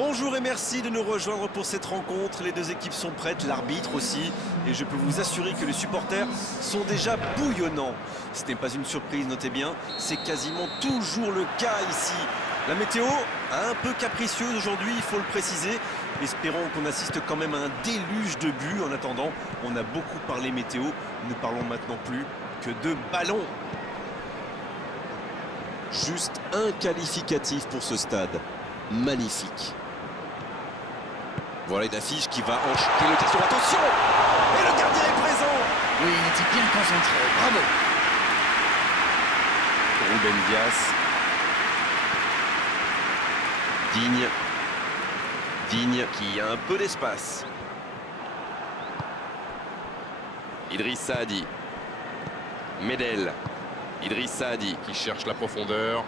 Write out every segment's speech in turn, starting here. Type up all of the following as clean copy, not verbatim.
Bonjour et merci de nous rejoindre pour cette rencontre. Les deux équipes sont prêtes, l'arbitre aussi. Et je peux vous assurer que les supporters sont déjà bouillonnants. Ce n'est pas une surprise, notez bien. C'est quasiment toujours le cas ici. La météo, un peu capricieuse aujourd'hui, il faut le préciser. Espérons qu'on assiste quand même à un déluge de buts. En attendant, on a beaucoup parlé météo. Ne parlons maintenant plus que de ballons. Juste un qualificatif pour ce stade. Magnifique. Voilà une affiche qui va enchaîner l'occasion. Attention! Et le gardien est présent. Oui, il était bien concentré. Bravo. Ruben Dias. Digne qui a un peu d'espace. Idriss Saadi. Medel. Idriss Saadi qui cherche la profondeur.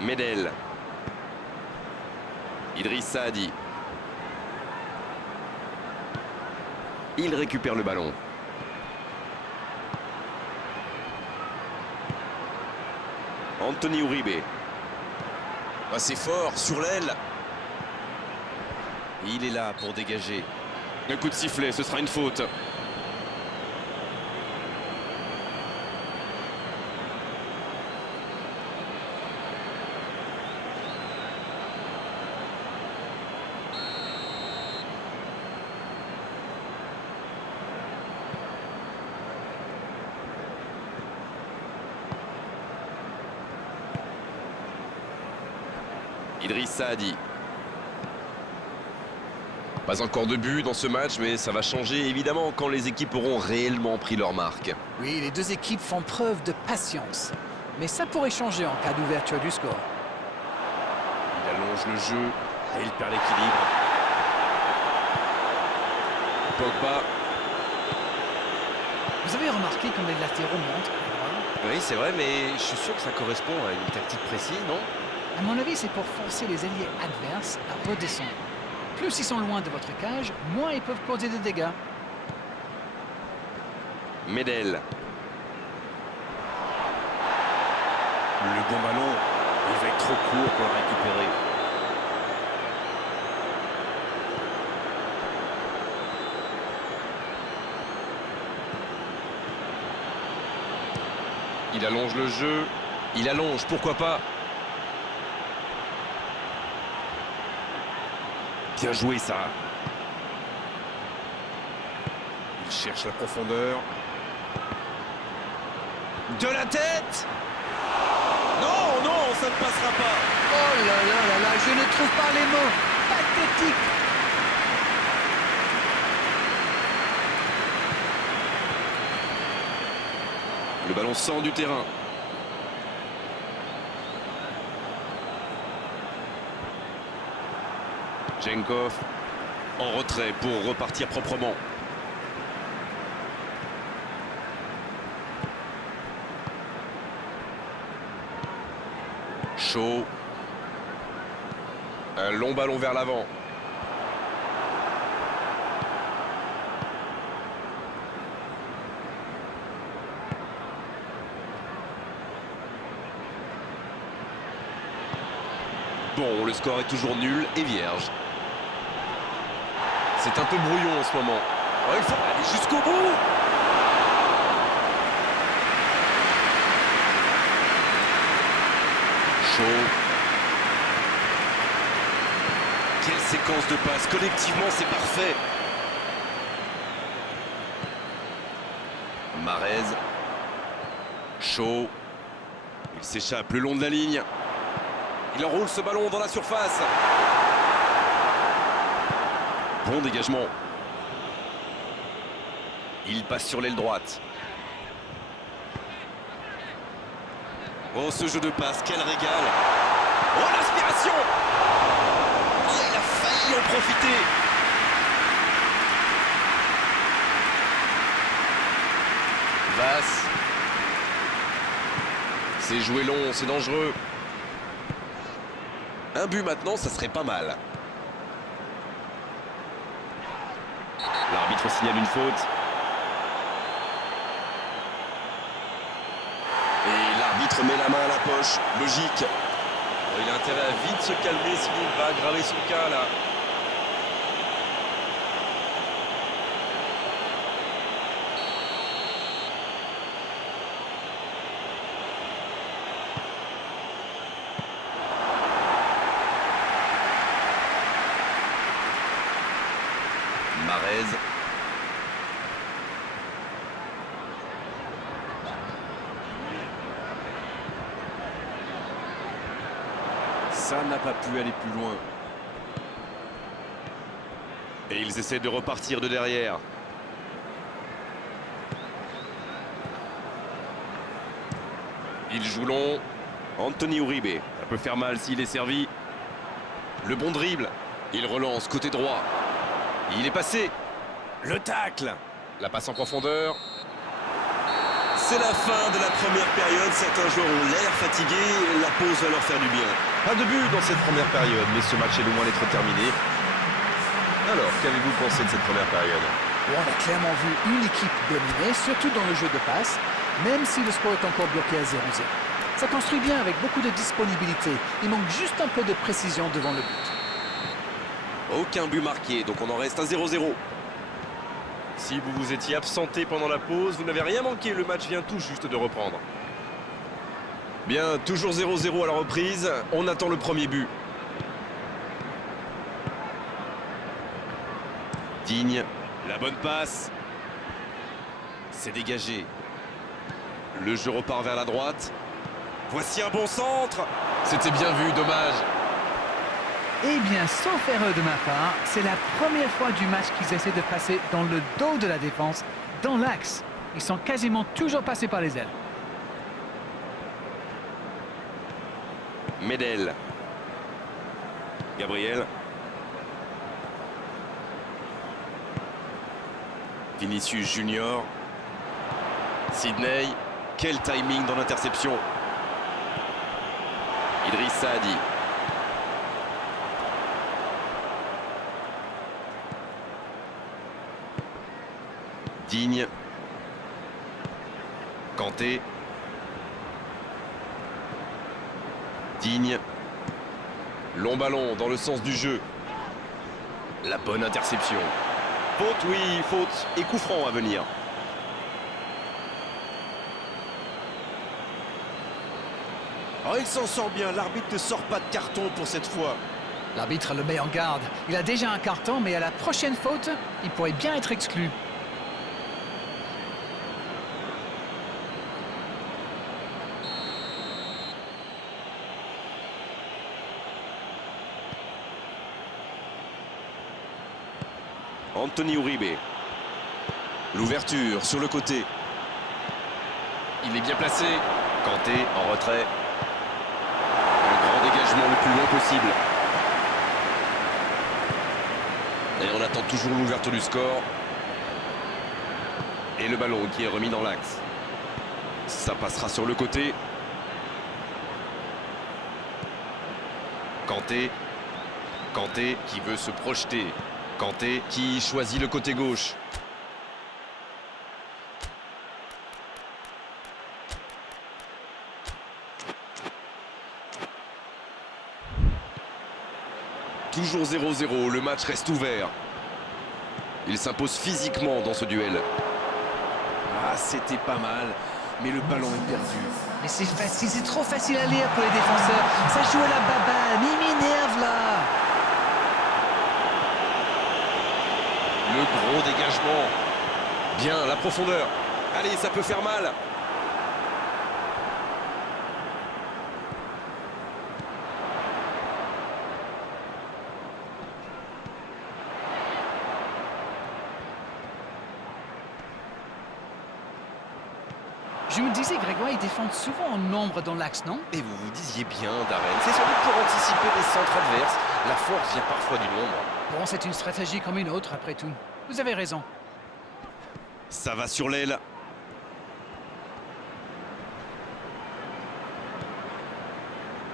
Medel. Idriss Saadi. Il récupère le ballon. Anthony Uribe. C'est fort sur l'aile. Il est là pour dégager. Un coup de sifflet, ce sera une faute. Idriss Saadi. Pas encore de but dans ce match, mais ça va changer évidemment quand les équipes auront réellement pris leur marque. Oui, les deux équipes font preuve de patience. Mais ça pourrait changer en cas d'ouverture du score. Il allonge le jeu et il perd l'équilibre. Pogba. Vous avez remarqué comme les latéraux montent? Oui, c'est vrai, mais je suis sûr que ça correspond à une tactique précise, non? À mon avis, c'est pour forcer les alliés adverses à redescendre. Plus ils sont loin de votre cage, moins ils peuvent causer de dégâts. Medel. Le bon ballon, il va être trop court pour le récupérer. Il allonge le jeu. Il allonge, pourquoi pas? Bien joué ça. Il cherche la profondeur. De la tête! Non, non, ça ne passera pas. Oh là là là là, je ne trouve pas les mots. Pathétique. Le ballon sort du terrain. Jenkov en retrait pour repartir proprement. Chaud. Un long ballon vers l'avant. Bon, le score est toujours nul et vierge. C'est un peu brouillon en ce moment. Oh, il faut aller jusqu'au bout. Chaud. Quelle séquence de passes. Collectivement, c'est parfait. Marez. Chaud. Il s'échappe le long de la ligne. Il enroule ce ballon dans la surface. Bon dégagement. Il passe sur l'aile droite. Oh, ce jeu de passe, quel régal. Oh, l'inspiration. Oh, il a failli en profiter. Vass. C'est joué long, c'est dangereux. Un but maintenant, ça serait pas mal. L'arbitre signale une faute. L'arbitre met la main à la poche, logique. Bon, il a intérêt à vite se calmer, sinon il va aggraver son cas là. Marez. Ça n'a pas pu aller plus loin. Et ils essaient de repartir de derrière. Il joue long. Anthony Uribe. Ça peut faire mal s'il est servi. Le bon dribble. Il relance côté droit. Il est passé. Le tacle. La passe en profondeur. C'est la fin de la première période. Certains joueurs ont l'air fatigués. La pause va leur faire du bien. Pas de but dans cette première période, mais ce match est loin d'être terminé. Alors, qu'avez-vous pensé de cette première période? Bon, on a clairement vu une équipe dominée, surtout dans le jeu de passe, même si le score est encore bloqué à 0-0. Ça construit bien avec beaucoup de disponibilité. Il manque juste un peu de précision devant le but. Aucun but marqué, donc on en reste à 0-0. Si vous vous étiez absenté pendant la pause, vous n'avez rien manqué, le match vient tout juste de reprendre. Bien, toujours 0-0 à la reprise. On attend le premier but. Digne. La bonne passe. C'est dégagé. Le jeu repart vers la droite. Voici un bon centre. C'était bien vu, dommage. Eh bien, sauf erreur de ma part, c'est la première fois du match qu'ils essaient de passer dans le dos de la défense, dans l'axe. Ils sont quasiment toujours passés par les ailes. Medel. Gabriel. Vinicius Junior. Sidney. Quel timing dans l'interception. Idriss Saadi. Digne. Kanté. Digne. Long ballon dans le sens du jeu. La bonne interception. Faute, oui, faute. Et coup franc à venir. Oh, il s'en sort bien, l'arbitre ne sort pas de carton pour cette fois. L'arbitre le met en garde. Il a déjà un carton, mais à la prochaine faute, il pourrait bien être exclu. Anthony Uribe. L'ouverture sur le côté. Il est bien placé. Kanté en retrait. Un grand dégagement le plus loin possible. Et on attend toujours l'ouverture du score. Et le ballon qui est remis dans l'axe. Ça passera sur le côté. Kanté. Kanté qui veut se projeter. Kanté qui choisit le côté gauche. Toujours 0-0, le match reste ouvert. Il s'impose physiquement dans ce duel. Ah, c'était pas mal, mais le ballon est perdu. Mais c'est facile, c'est trop facile à lire pour les défenseurs. Ça joue à la babane, il m'énerve là. Le gros dégagement. Bien, la profondeur. Allez, ça peut faire mal. Je me disais, Grégoire, ils défendent souvent en nombre dans l'axe, non? Et vous vous disiez bien, Darren. C'est sans doute pour anticiper les centres adverses. La force vient parfois du nombre. Bon, c'est une stratégie comme une autre, après tout. Vous avez raison. Ça va sur l'aile.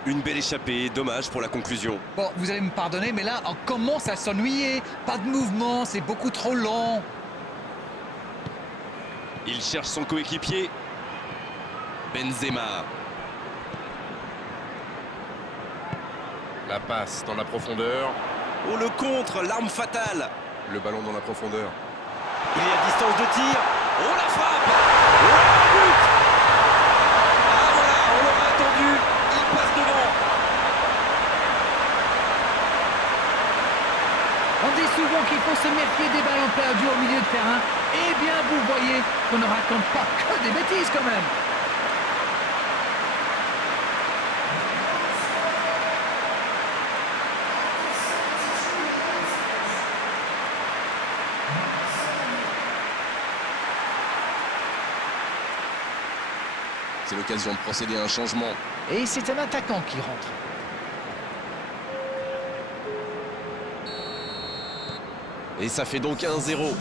Une belle échappée, dommage pour la conclusion. Bon, vous allez me pardonner, mais là, on commence à s'ennuyer. Pas de mouvement, c'est beaucoup trop long. Il cherche son coéquipier. Benzema. La passe dans la profondeur. Oh, le contre, l'arme fatale. Le ballon dans la profondeur. Il est à distance de tir. Oh, la frappe. Oh, le but. Ah, voilà, on l'aurait attendu. Il passe devant. On dit souvent qu'il faut se méfier des ballons perdus au milieu de terrain. Eh bien, vous voyez qu'on ne raconte pas que des bêtises quand même. C'est l'occasion de procéder à un changement. Et c'est un attaquant qui rentre. Et ça fait donc 1-0.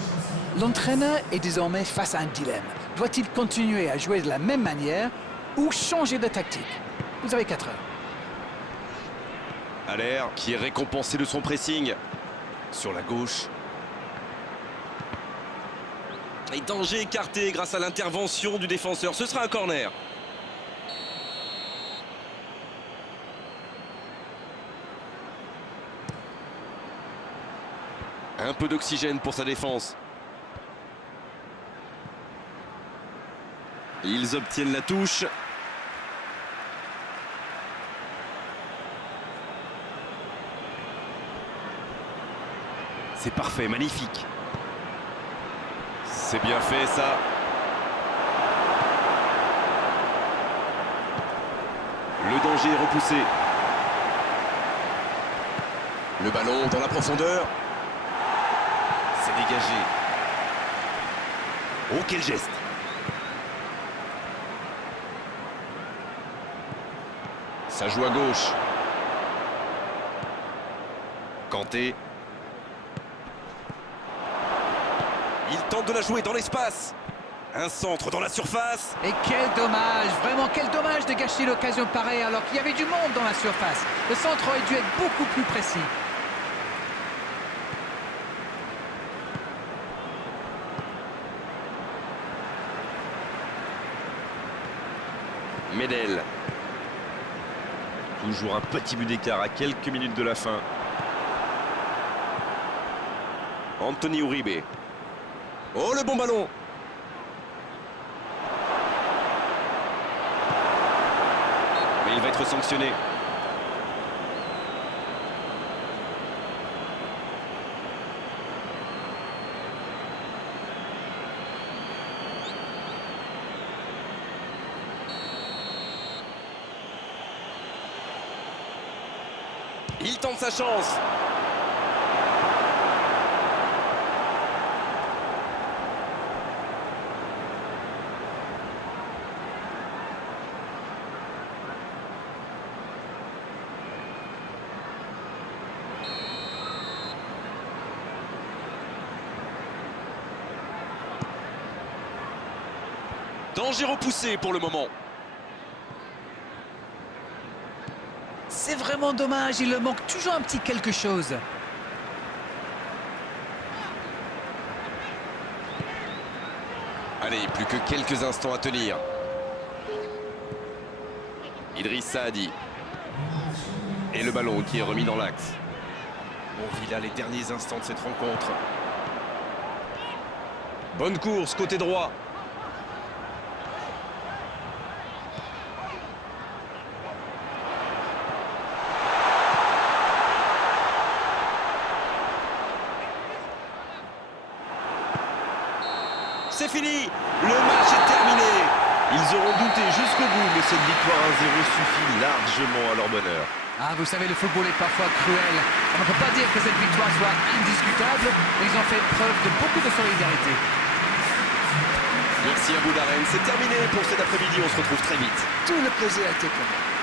L'entraîneur est désormais face à un dilemme. Doit-il continuer à jouer de la même manière ou changer de tactique? Vous avez 4 heures. Haller qui est récompensé de son pressing. Sur la gauche. Et danger écarté grâce à l'intervention du défenseur. Ce sera un corner. Un peu d'oxygène pour sa défense. Ils obtiennent la touche. C'est parfait, magnifique. C'est bien fait ça. Le danger est repoussé. Le ballon dans la profondeur. C'est dégagé. Oh, quel geste! Ça joue à gauche. Kanté. Il tente de la jouer dans l'espace. Un centre dans la surface. Et quel dommage, vraiment quel dommage de gâcher l'occasion pareille alors qu'il y avait du monde dans la surface. Le centre aurait dû être beaucoup plus précis. Medel. Toujours un petit but d'écart à quelques minutes de la fin. Anthony Uribe. Oh, le bon ballon. Mais il va être sanctionné. Il tente sa chance. Danger repoussé pour le moment. C'est vraiment dommage, il leur manque toujours un petit quelque chose. Allez, plus que quelques instants à tenir. Idriss Saadi. Et le ballon qui est remis dans l'axe. On vit là les derniers instants de cette rencontre. Bonne course, côté droit. C'est fini, le match est terminé. Ils auront douté jusqu'au bout, mais cette victoire 1-0 suffit largement à leur bonheur. Ah, vous savez, le football est parfois cruel. On ne peut pas dire que cette victoire soit indiscutable, mais ils ont fait preuve de beaucoup de solidarité. Merci à vous Darren, c'est terminé pour cet après-midi, on se retrouve très vite. Tout le plaisir a été pour moi.